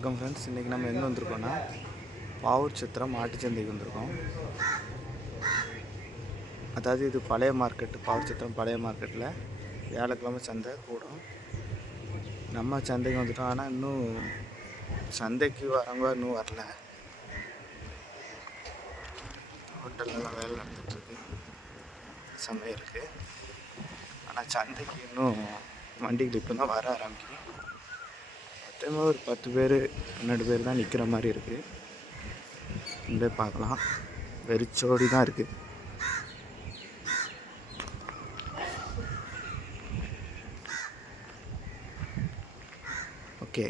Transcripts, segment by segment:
வணக்கம் ஃப்ரெண்ட்ஸ். இன்றைக்கி நம்ம எங்கே வந்திருக்கோன்னா பாவூர் சத்திரம் மாட்டுச்சந்தைக்கு வந்திருக்கோம். அதாவது இது பழைய மார்க்கெட்டு, பாவூர் சத்திரம் பழைய மார்க்கெட்டில் வியாழக்கிழமை சந்தை கூடும். நம்ம சந்தைக்கு வந்துட்டோம். ஆனால் இன்னும் சந்தைக்கு வரவங்க இன்னும் வரல. ஹோட்டல்லாம் வேலை நடந்துகிட்ருக்கு, சமையலுக்கு. ஆனால் சந்தைக்கு இன்னும் வண்டிகள் இப்போ தான் வர ஆரம்பிக்கும். மொத்தமாக ஒரு 10 பேர் 12 பேர் தான் நிற்கிற மாதிரி இருக்குது. இங்கே பார்க்கலாம், வெறிச்சோடி தான் இருக்குது. ஓகே,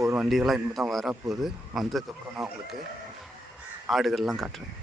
ஒரு வண்டிகளாக இன்னும் தான் வரப்போகுது. வந்ததுக்கப்புறம் நான் உங்களுக்கு ஆடுகள்லாம் காட்டுறேன்.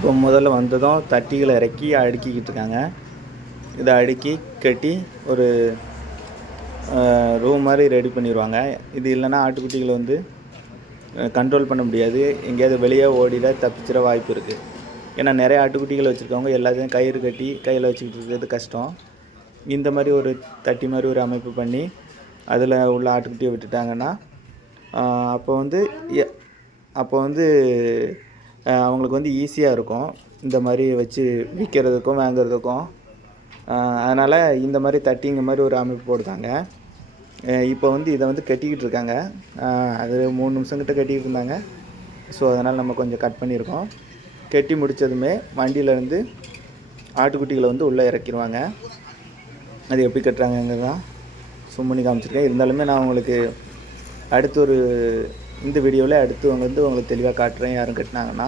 இப்போ முதல்ல வந்ததும் தட்டிகளை இறக்கி அடுக்கிக்கிட்டு இருக்காங்க. இதை அடுக்கி கட்டி ஒரு ரூம் மாதிரி ரெடி பண்ணிடுவாங்க. இது இல்லைன்னா ஆட்டுக்குட்டிகளை வந்து கண்ட்ரோல் பண்ண முடியாது. எங்கேயாவது வெளியே ஓடிட தப்பிச்சிட வாய்ப்பு இருக்குது. ஏன்னா நிறைய ஆட்டுக்குட்டிகளை வச்சுருக்கவங்க எல்லாத்தையும் கயிறு கட்டி கையில் வச்சுக்கிட்டு இருக்கிறது கஷ்டம். இந்த மாதிரி ஒரு தட்டி மாதிரி ஒரு அமைப்பு பண்ணி அதில் உள்ள ஆட்டுக்குட்டியை விட்டுட்டாங்கன்னா அப்போ வந்து அவங்களுக்கு வந்து ஈஸியாக இருக்கும் இந்த மாதிரி வச்சு விற்கிறதுக்கும் வாங்கிறதுக்கும். அதனால் இந்த மாதிரி தட்டிங்க மாதிரி ஒரு அமைப்பு போடுதாங்க. இப்போ வந்து இதை வந்து கட்டிக்கிட்டு இருக்காங்க. அது 3 நிமிஷம் கிட்ட கட்டிக்கிட்டு இருந்தாங்க. ஸோ அதனால் நம்ம கொஞ்சம் கட் பண்ணியிருக்கோம். கட்டி முடித்ததுமே வண்டியிலேருந்து ஆட்டுக்குட்டிகளை வந்து உள்ளே இறக்கிடுவாங்க. அது எப்படி கட்டுறாங்கங்கிறது தான் சும்மனி காமிச்சிருக்கேன். இருந்தாலுமே நான் உங்களுக்கு இந்த வீடியோவில் அடுத்து உங்களுக்கு தெளிவாக காட்டுறேன் யாரும் கட்டினாங்கன்னா.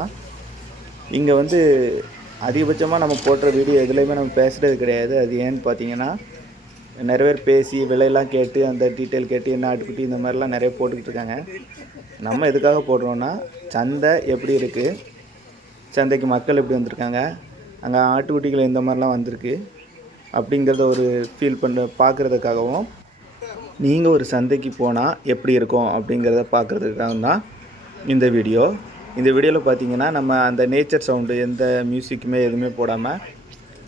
இங்கே வந்து அதிகபட்சமாக நம்ம போடுற வீடியோ எதுலேயுமே நம்ம பேசுகிறது கிடையாது. அது ஏன்னு பார்த்தீங்கன்னா, நிறைய பேர் பேசி விலையெல்லாம் கேட்டு அந்த டீட்டெயில் கேட்டு என்ன ஆட்டுக்குட்டி இந்த மாதிரிலாம் நிறைய போட்டுக்கிட்டு இருக்காங்க. நம்ம எதுக்காக போடுறோன்னா, சந்தை எப்படி இருக்குது, சந்தைக்கு மக்கள் எப்படி வந்திருக்காங்க, அங்கே ஆட்டுக்குட்டிகள் இந்த மாதிரிலாம் வந்திருக்கு அப்படிங்கிறத ஒரு ஃபீல் பார்க்குறதுக்காகவும், நீங்கள் ஒரு சந்தைக்கு போனால் எப்படி இருக்கும் அப்படிங்கிறத பார்க்குறதுக்காக தான் இந்த வீடியோ. இந்த வீடியோவில் பார்த்தீங்கன்னா, நம்ம அந்த நேச்சர் சவுண்டு எந்த மியூசிக்குமே எதுவுமே போடாமல்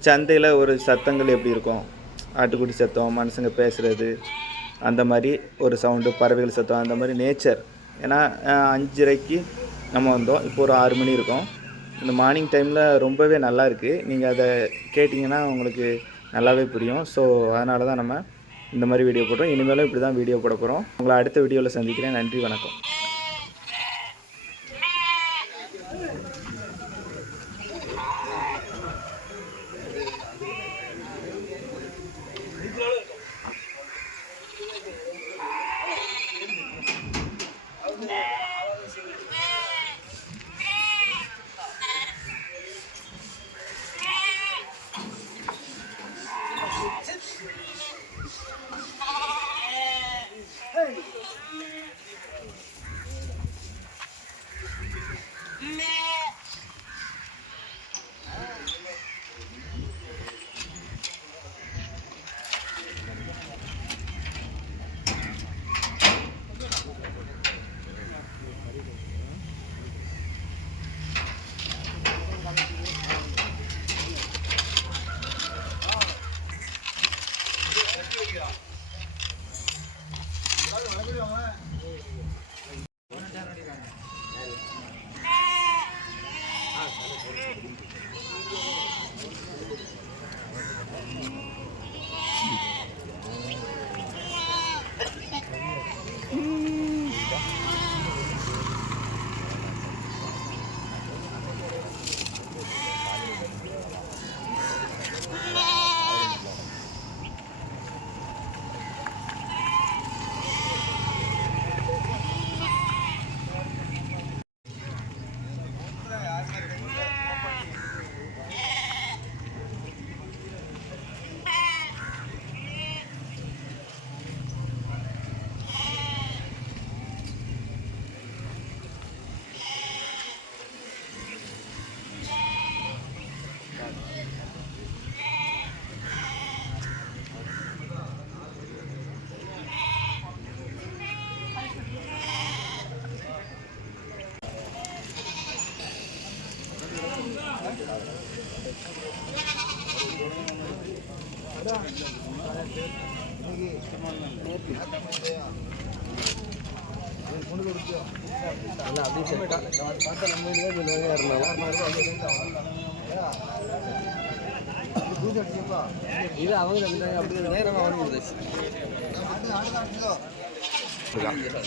சந்தையில் ஒரு சத்தங்கள் எப்படி இருக்கும், ஆட்டுக்குட்டி சத்தம், மனுஷங்க பேசுகிறது, அந்த மாதிரி ஒரு சவுண்டு, பறவைகள் சத்தம், அந்த மாதிரி நேச்சர். ஏன்னா 5:30க்கு நம்ம வந்தோம், இப்போ ஒரு 6 மணி இருக்கும். இந்த மார்னிங் டைமில் ரொம்பவே நல்லா இருக்குது. நீங்கள் அதை கேட்டிங்கன்னா உங்களுக்கு நல்லாவே புரியும். ஸோ அதனால தான் நம்ம இந்த மாதிரி வீடியோ போடுறோம். இனிமேலும் இப்படி தான் வீடியோ போட போகிறோம். உங்களை அடுத்த வீடியோவில் சந்திக்கிறேன். நன்றி, வணக்கம். இது அவங்க அப்படி நேரம் அவனுக்கு Gracias.